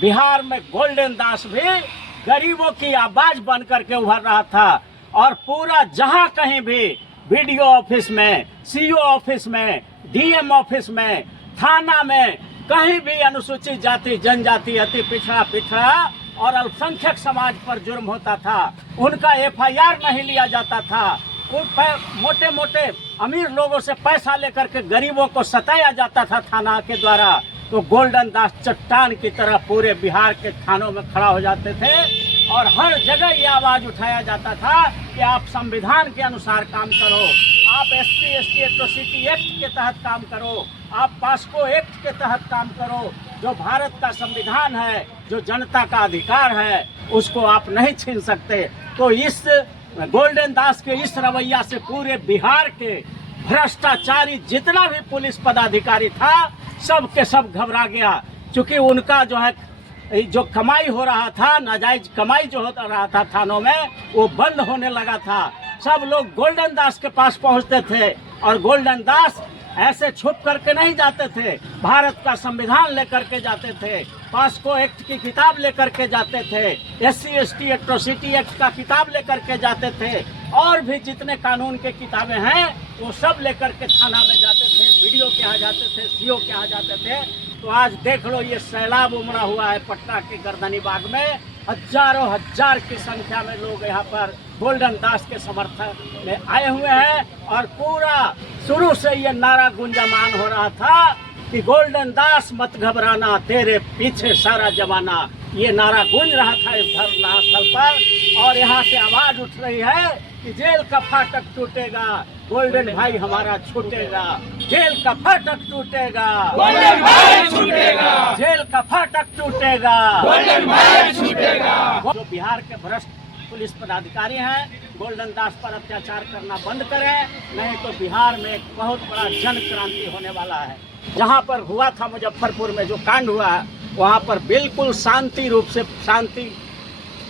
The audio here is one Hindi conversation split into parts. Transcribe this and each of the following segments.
बिहार में गोल्डन दास भी गरीबों की आवाज बन करके उभर रहा था और पूरा जहां कहीं भी बीडीओ ऑफिस में, सीओ ऑफिस में, डीएम ऑफिस में, थाना में कहीं भी अनुसूचित जाति, जनजाति, अति पिछड़ा और अल्पसंख्यक समाज पर जुर्म होता था, उनका एफआईआर नहीं लिया जाता था। मोटे मोटे अमीर लोगों से पैसा लेकर के गरीबों को सताया जाता था थाना के द्वारा, तो गोल्डन दास चट्टान की तरह पूरे बिहार के थानों में खड़ा हो जाते थे और हर जगह ये आवाज उठाया जाता था कि आप संविधान के अनुसार काम करो, आप एससी एट्रोसिटी एक्ट के तहत काम करो, आप पास्को एक्ट के तहत काम करो। जो भारत का संविधान है, जो जनता का अधिकार है, उसको आप नहीं छीन सकते। तो इस गोल्डन दास के इस रवैया से पूरे बिहार के भ्रष्टाचारी जितना भी पुलिस पदाधिकारी था, सब के सब घबरा गया, क्योंकि उनका जो कमाई हो रहा था, नाजायज कमाई जो हो रहा था थानों में, वो बंद होने लगा था। सब लोग गोल्डन दास के पास पहुंचते थे और गोल्डन दास ऐसे छुप करके नहीं जाते थे, भारत का संविधान लेकर के जाते थे, पास्को एक्ट की किताब लेकर के जाते थे, एससी एसटी एट्रोसिटी एक्ट का किताब लेकर के जाते थे, और भी जितने कानून के किताबें हैं वो सब लेकर के थाना में जाते थे, वीडियो के यहाँ जाते थे, सीओ के यहाँ जाते थे। तो आज देख लो, ये सैलाब उमड़ा हुआ है पटना के गर्दनी बाग में, हजारों हजार की संख्या में लोग यहाँ पर गोल्डन दास के समर्थन में आए हुए हैं और पूरा शुरू से ये नारा गुंजमान हो रहा था कि गोल्डन दास मत घबराना, तेरे पीछे सारा जमाना। ये नारा गूंज रहा था इस धरना स्थल पर और यहाँ से आवाज उठ रही है कि जेल का फाटक टूटेगा, गोल्डन भाई हमारा छूटेगा, जेल का फाटक टूटेगा, गोल्डन भाई छूटेगा, जेल का फाटक टूटेगा, गोल्डन भाई छूटेगा। जो बिहार के भ्रष्ट पुलिस पदाधिकारी हैं, गोल्डन दास पर अत्याचार करना बंद करें, नहीं तो बिहार में एक बहुत बड़ा जन क्रांति होने वाला है। जहां पर हुआ था मुजफ्फरपुर में जो कांड हुआ, वहां पर बिल्कुल शांति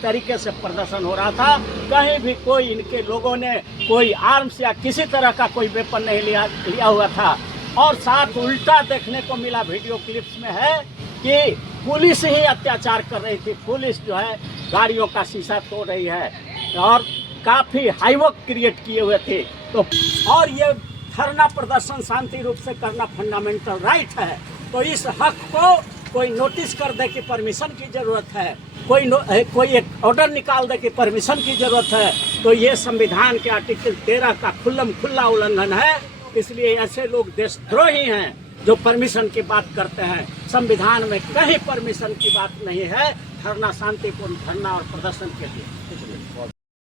तरीके से प्रदर्शन हो रहा था। कहीं भी कोई इनके लोगों ने कोई आर्म्स या किसी तरह का कोई वेपन नहीं लिया हुआ था। और साथ उल्टा देखने को मिला वीडियो क्लिप्स में है कि पुलिस ही अत्याचार कर रही थी, पुलिस जो है गाड़ियों का शीशा तोड़ रही है और काफी हाईवॉक क्रिएट किए हुए थे। तो और ये धरना प्रदर्शन शांति रूप से करना फंडामेंटल राइट है, तो इस हक को कोई नोटिस कर दे कि परमिशन की जरूरत है, कोई एक ऑर्डर निकाल दे कि परमिशन की जरूरत है, तो ये संविधान के आर्टिकल 13 का खुल्ला उल्लंघन है। इसलिए ऐसे लोग देशद्रोही हैं जो परमिशन की बात करते हैं। संविधान में कहीं परमिशन की बात नहीं है धरना, शांतिपूर्ण धरना और प्रदर्शन के लिए।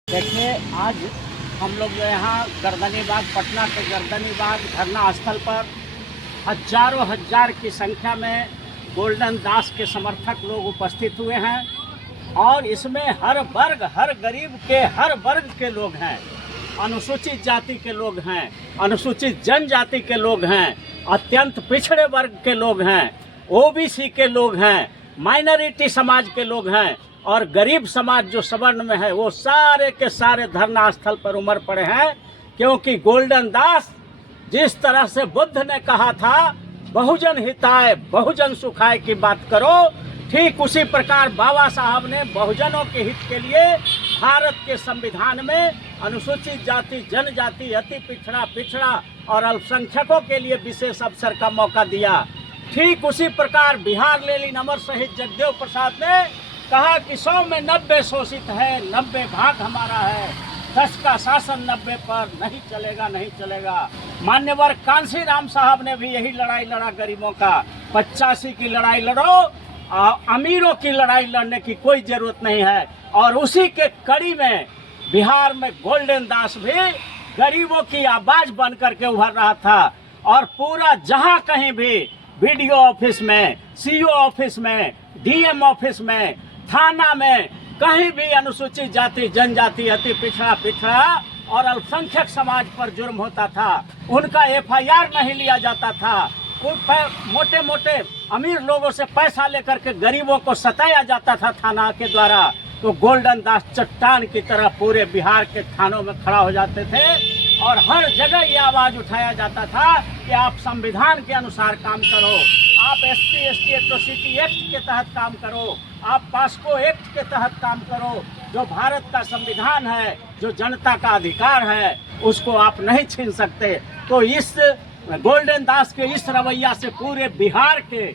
देखिए, आज हम लोग जो यहाँ गर्दनी बाग, पटना के गर्दनी बाग धरना स्थल पर हजारों हजार की संख्या में गोल्डन दास के समर्थक लोग उपस्थित हुए हैं और इसमें हर वर्ग, हर गरीब के हर वर्ग के लोग हैं, अनुसूचित जाति के लोग हैं, अनुसूचित जनजाति के लोग हैं, अत्यंत पिछड़े वर्ग के लोग हैं, ओबीसी के लोग हैं, माइनॉरिटी समाज के लोग हैं और गरीब समाज जो सवर्ण में है, वो सारे के सारे धरना स्थल पर उमड़ पड़े हैं। क्योंकि गोल्डन दास जिस तरह से बुद्ध ने कहा था बहुजन हिताय बहुजन सुखाय की बात करो, ठीक उसी प्रकार बाबा साहब ने बहुजनों के हित के लिए भारत के संविधान में अनुसूचित जाति, जनजाति, अति पिछड़ा और अल्पसंख्यकों के लिए विशेष अवसर का मौका दिया। ठीक उसी प्रकार बिहार लेलिन अमर शहीद जगदेव प्रसाद ने कहा कि 100 में 90 शोषित है, 90 भाग हमारा है, 10 का शासन 90 पर नहीं चलेगा। मान्यवर कांसी राम साहब ने भी यही लड़ाई लड़ा गरीबों का, 85 की लड़ाई लड़ो, अमीरों की लड़ाई लड़ने की कोई जरूरत नहीं है। और उसी के कड़ी में बिहार में गोल्डन दास भी गरीबों की आवाज बन करके उभर रहा था और पूरा जहां कहीं भी बीडीओ ऑफिस में, सीओ ऑफिस में, डीएम ऑफिस में, थाना में कहीं भी अनुसूचित जाति, जनजाति, अति पिछड़ा और अल्पसंख्यक समाज पर जुर्म होता था, उनका एफआईआर नहीं लिया जाता था। मोटे मोटे अमीर लोगों से पैसा लेकर के गरीबों को सताया जाता था थाना के द्वारा, तो गोल्डन दास चट्टान की तरह पूरे बिहार के थानों में खड़ा हो जाते थे और हर जगह ये आवाज उठाया जाता था कि कि आप संविधान के अनुसार काम करो, आप SC/ST एट्रोसिटी एक्ट के तहत काम करो, आप पास्को एक्ट के तहत काम करो। जो भारत का संविधान है, जो जनता का अधिकार है, उसको आप नहीं छीन सकते। तो इस गोल्डन दास के इस रवैया से पूरे बिहार के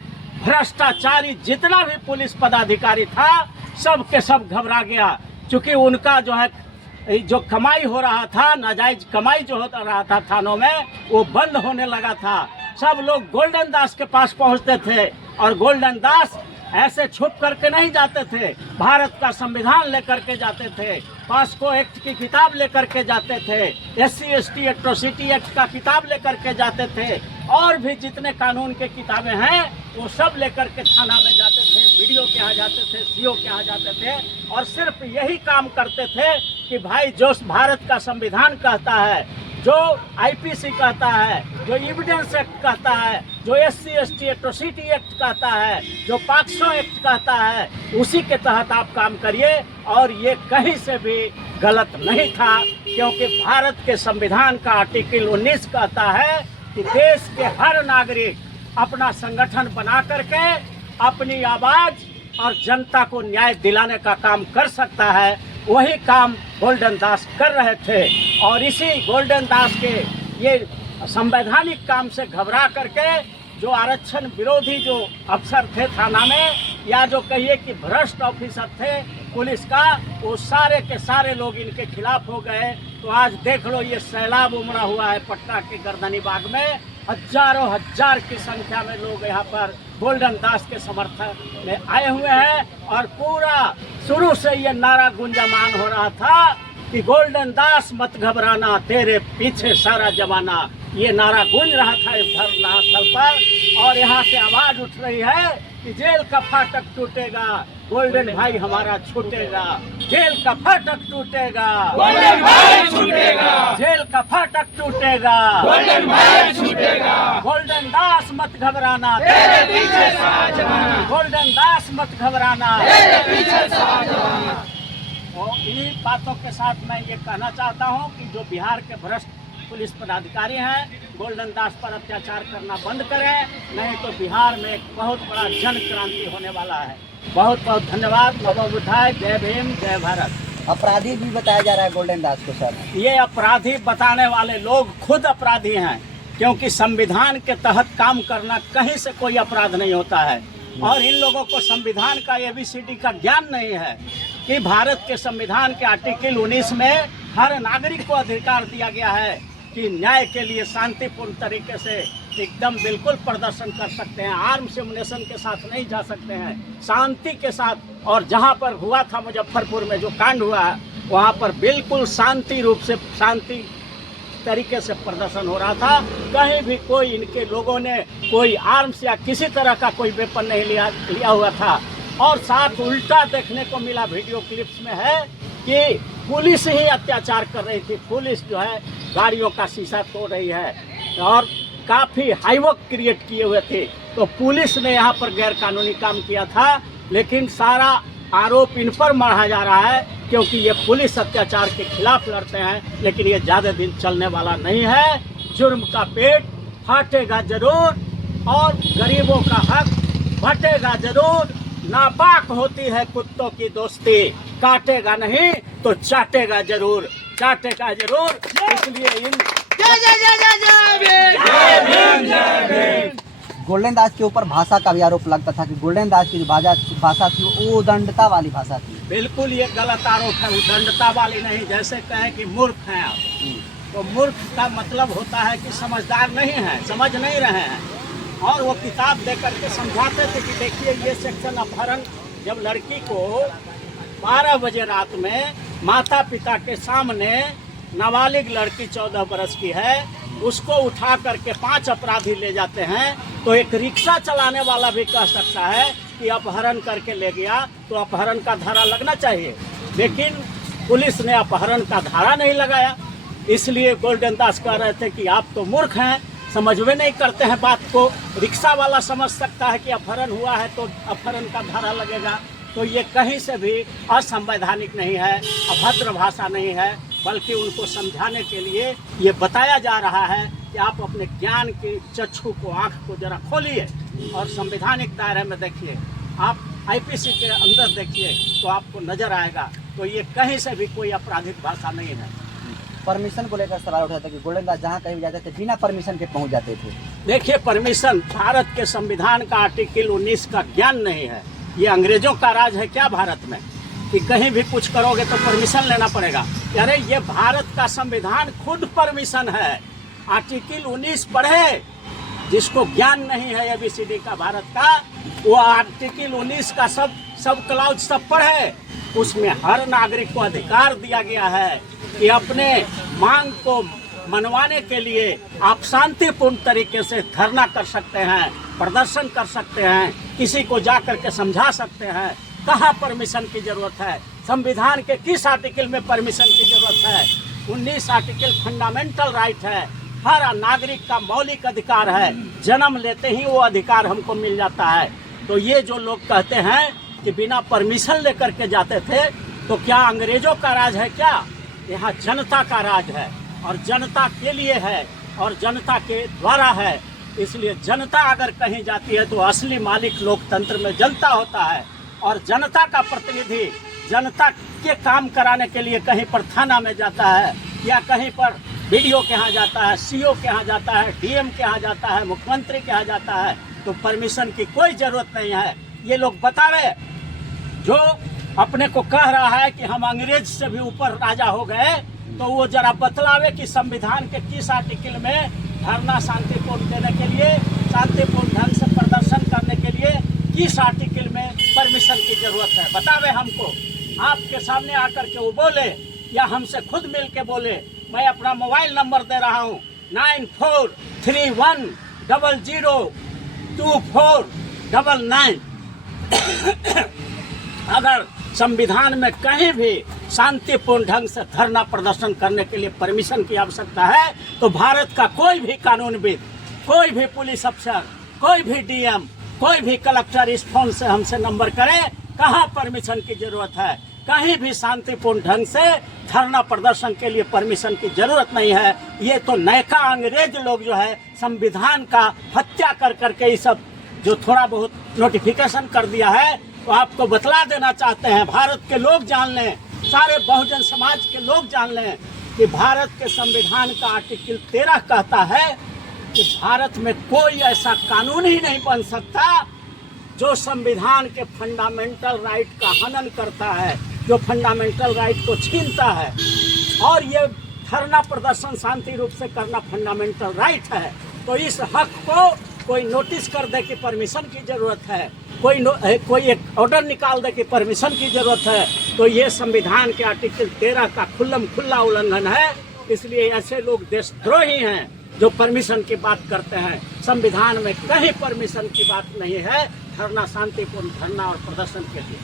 भ्रष्टाचारी जितना भी पुलिस पदाधिकारी था, सब के सब घबरा गया। चूंकि उनका जो है जो कमाई हो रहा था, नाजायज कमाई जो हो रहा था थानों में, वो बंद होने लगा था। सब लोग गोल्डन दास के पास पहुंचते थे और गोल्डन दास ऐसे छुप करके नहीं जाते थे, भारत का संविधान लेकर के जाते थे, पास्को एक्ट की किताब लेकर के जाते थे, SC/ST एट्रोसिटी एक्ट का किताब लेकर के जाते थे, और भी जितने कानून के किताबें हैं वो सब लेकर के थाना में जाते थे, BDO के यहाँ जाते थे, CO के यहाँ जाते थे, और सिर्फ यही काम करते थे कि भाई जो भारत का संविधान कहता है, जो IPC कहता है, जो एविडेंस एक्ट कहता है, जो SC/ST एट्रोसिटी एक्ट कहता है, जो पास्को एक्ट कहता है, उसी के तहत आप काम करिए। और ये कहीं से भी गलत नहीं था, क्योंकि भारत के संविधान का आर्टिकल 19 कहता है कि देश के हर नागरिक अपना संगठन बना करके अपनी आवाज और जनता को न्याय दिलाने का काम कर सकता है। वही काम गोल्डन दास कर रहे थे, और इसी गोल्डन दास के ये संवैधानिक काम से घबरा करके जो आरक्षण विरोधी जो अफसर थे थाना में, या जो कहिए कि भ्रष्ट ऑफिसर थे पुलिस का, वो सारे के सारे लोग इनके खिलाफ हो गए। तो आज देख लो, ये सैलाब उमड़ा हुआ है पटना के गर्दनी बाग में, हजारों हजार की संख्या में लोग यहाँ पर गोल्डन दास के समर्थन में आए हुए हैं। और पूरा शुरू से ये नारा गुंजमान हो रहा था कि गोल्डन दास मत घबराना, तेरे पीछे सारा जमाना। ये नारा गूंज रहा था इस धरना स्थल पर, और यहाँ से आवाज उठ रही है कि जेल का फाटक टूटेगा, गोल्डन भाई हमारा छूटेगा, जेल का फाटक टूटेगा, गोल्डन भाई छूटेगा, जेल का फाटक टूटेगा, गोल्डन भाई छूटेगा, गोल्डन दास मत घबराना, तेरे पीछे सारा जमाना, गोल्डन दास मत घबराना। तेरे पीछे सारा जमाना। तो इन्हीं बातों के साथ मैं ये कहना चाहता हूँ कि जो बिहार के भ्रष्ट पुलिस पदाधिकारी हैं, गोल्डन दास पर अत्याचार करना बंद करें, नहीं तो बिहार में एक बहुत बड़ा जन क्रांति होने वाला है। बहुत बहुत धन्यवाद। नमो बुद्धाय, जय भीम, जय भारत। अपराधी भी बताया जा रहा है गोल्डन दास को सर। ये अपराधी बताने वाले लोग खुद अपराधी हैं, क्योंकि संविधान के तहत काम करना कहीं से कोई अपराध नहीं होता है। और इन लोगों को संविधान का ABCD का ज्ञान नहीं है कि भारत के संविधान के आर्टिकल 19 में हर नागरिक को अधिकार दिया गया है कि न्याय के लिए शांतिपूर्ण तरीके से एकदम बिल्कुल प्रदर्शन कर सकते हैं, आर्म्स एमुनेशन के साथ नहीं जा सकते हैं, शांति के साथ। और जहां पर हुआ था मुजफ्फरपुर में जो कांड हुआ है, वहां पर बिल्कुल शांति रूप से, शांति तरीके से प्रदर्शन हो रहा था। कहीं भी कोई इनके लोगों ने कोई आर्म्स या किसी तरह का कोई वेपन नहीं लिया हुआ था। और साथ उल्टा देखने को मिला वीडियो क्लिप्स में है कि पुलिस ही अत्याचार कर रही थी। पुलिस जो है गाड़ियों का शीशा तोड़ रही है और काफ़ी हाईवॉक क्रिएट किए हुए थे। तो पुलिस ने यहाँ पर गैर कानूनी काम किया था, लेकिन सारा आरोप इन पर मढ़ा जा रहा है क्योंकि ये पुलिस अत्याचार के खिलाफ लड़ते हैं। लेकिन ये ज़्यादा दिन चलने वाला नहीं है। जुर्म का पेट फाटेगा जरूर और गरीबों का हक बटेगा जरूर। नापाक होती है कुत्तों की दोस्ती, काटेगा नहीं तो चाटेगा जरूर, चाटेगा जरूर। इसलिए इन गोल्डन दास के ऊपर भाषा का भी आरोप लगता था कि गोल्डन दास की जो भाषा थी वो उदंडता वाली भाषा थी। बिल्कुल ये गलत आरोप है, उदंडता वाली नहीं। जैसे कहें कि मूर्ख हैं आप, तो मूर्ख का मतलब होता है कि समझदार नहीं है, समझ नहीं रहे हैं। और वो किताब दे करके समझाते थे कि देखिए ये सेक्शन अपहरण, जब लड़की को 12 बजे रात में माता पिता के सामने, नाबालिग लड़की 14 बरस की है, उसको उठा करके 5 अपराधी ले जाते हैं, तो एक रिक्शा चलाने वाला भी कह सकता है कि अपहरण करके ले गया तो अपहरण का धारा लगना चाहिए। लेकिन पुलिस ने अपहरण का धारा नहीं लगाया। इसलिए गोल्डन दास कह रहे थे कि आप तो मूर्ख हैं, समझ में नहीं करते हैं बात को। रिक्शा वाला समझ सकता है कि अपहरण हुआ है तो अपहरण का धारा लगेगा। तो ये कहीं से भी असंवैधानिक नहीं है, अभद्र भाषा नहीं है, बल्कि उनको समझाने के लिए ये बताया जा रहा है कि आप अपने ज्ञान की चक्षु को, आंख को जरा खोलिए और संवैधानिक दायरे में देखिए। आप आईपीसी के अंदर देखिए तो आपको नजर आएगा। तो ये कहीं से भी कोई आपराधिक भाषा नहीं है। परमिशन को लेकर सवाल उठा था कि गोल्डन दास जहाँ कहीं भी जाते थे बिना परमिशन के पहुँच जाते थे। देखिए, परमिशन भारत के संविधान का आर्टिकल 19 का ज्ञान नहीं है। ये अंग्रेजों का राज है क्या भारत में कि कहीं भी कुछ करोगे तो परमिशन लेना पड़ेगा? अरे ये भारत का संविधान खुद परमिशन है। आर्टिकल 19 पढ़े, जिसको ज्ञान नहीं है ABCD का भारत का, वो आर्टिकल 19 का सब क्लाउज सब पढ़े। उसमें हर नागरिक को अधिकार दिया गया है कि अपने मांग को मनवाने के लिए आप शांतिपूर्ण तरीके से धरना कर सकते हैं, प्रदर्शन कर सकते हैं, किसी को जाकर के समझा सकते हैं। कहाँ परमिशन की जरूरत है? संविधान के किस आर्टिकल में परमिशन की जरूरत है? 19 आर्टिकल फंडामेंटल राइट है, हर नागरिक का मौलिक अधिकार है। जन्म लेते ही वो अधिकार हमको मिल जाता है। तो ये जो लोग कहते हैं कि बिना परमिशन लेकर के जाते थे, तो क्या अंग्रेजों का राज है क्या? यहाँ जनता का राज है और जनता के लिए है और जनता के द्वारा है। इसलिए जनता अगर कहीं जाती है तो असली मालिक लोकतंत्र में जनता होता है। और जनता का प्रतिनिधि जनता के काम कराने के लिए कहीं पर थाना में जाता है या कहीं पर BDO के यहाँ जाता है, CO के यहाँ जाता है, DM के यहाँ जाता है, मुख्यमंत्री के यहाँ जाता है, तो परमिशन की कोई जरूरत नहीं है। ये लोग बतावे, जो अपने को कह रहा है कि हम अंग्रेज से भी ऊपर राजा हो गए, तो वो जरा बतलावे कि संविधान के किस आर्टिकल में धरना शांतिपूर्ण देने के लिए, शांतिपूर्ण ढंग से प्रदर्शन करने के लिए किस आर्टिकल में परमिशन की जरूरत है। बतावे हमको। आपके सामने आकर के वो बोले या हमसे खुद मिल के बोले। मैं अपना मोबाइल नंबर दे रहा हूँ 9431002499। अगर संविधान में कहीं भी शांतिपूर्ण ढंग से धरना प्रदर्शन करने के लिए परमिशन की आवश्यकता है, तो भारत का कोई भी कानूनविद, कोई भी पुलिस अफसर, कोई भी DM, कोई भी कलेक्टर इस फोन से हमसे नंबर करे, कहाँ परमिशन की जरूरत है। कहीं भी शांतिपूर्ण ढंग से धरना प्रदर्शन के लिए परमिशन की जरूरत नहीं है। ये तो नयका अंग्रेज लोग जो है संविधान का हत्या कर करके ये सब जो थोड़ा बहुत नोटिफिकेशन कर दिया है, तो आपको बतला देना चाहते हैं। भारत के लोग जान लें, सारे बहुजन समाज के लोग जान लें कि भारत के संविधान का आर्टिकल 13 कहता है कि भारत में कोई ऐसा कानून ही नहीं बन सकता जो संविधान के फंडामेंटल राइट का हनन करता है, जो फंडामेंटल राइट को छीनता है। और ये धरना प्रदर्शन शांति रूप से करना फंडामेंटल राइट है। तो इस हक को कोई नोटिस कर दे कि परमिशन की जरूरत है, कोई एक ऑर्डर निकाल दे कि परमिशन की जरूरत है, तो ये संविधान के आर्टिकल 13 का खुल्ला उल्लंघन है। इसलिए ऐसे लोग देशद्रोही हैं जो परमिशन की बात करते हैं। संविधान में कहीं परमिशन की बात नहीं है धरना, शांतिपूर्ण धरना और प्रदर्शन के लिए।